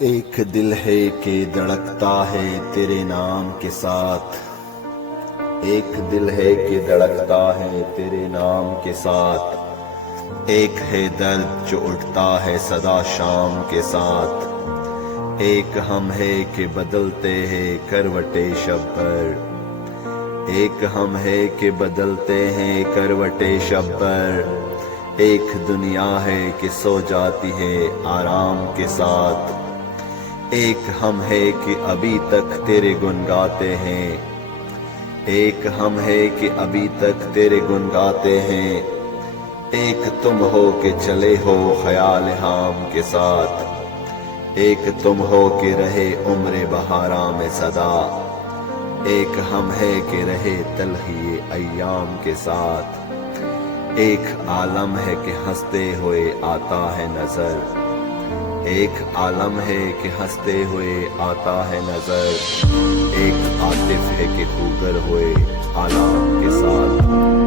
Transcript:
ایک دل ہے کہ دھڑکتا ہے تیرے نام کے ساتھ، ایک دل ہے کہ دھڑکتا ہے تیرے نام کے ساتھ، ایک ہے درد جو اٹھتا ہے صدا شام کے ساتھ، ایک ہم ہے کہ بدلتے ہیں کروٹیں شب پر، ایک ہم ہے کہ بدلتے ہیں کروٹیں شب پر، ایک دنیا ہے کہ سو جاتی ہے آرام کے ساتھ، ایک ہم ہے کہ ابھی تک تیرے گن گاتے ہیں، ایک ہم ہے کہ ابھی تک تیرے گن گاتے ہیں، ایک تم ہو کہ چلے ہو خیال حام کے ساتھ، ایک تم ہو کہ رہے عمر بہاراں میں صدا، ایک ہم ہے کہ رہے تلخی ایام کے ساتھ، ایک عالم ہے کہ ہنستے ہوئے آتا ہے نظر، ایک عالم ہے کہ ہنستے ہوئے آتا ہے نظر، ایک عاطف ہے کہ خوگر ہوئے آلام کے ساتھ۔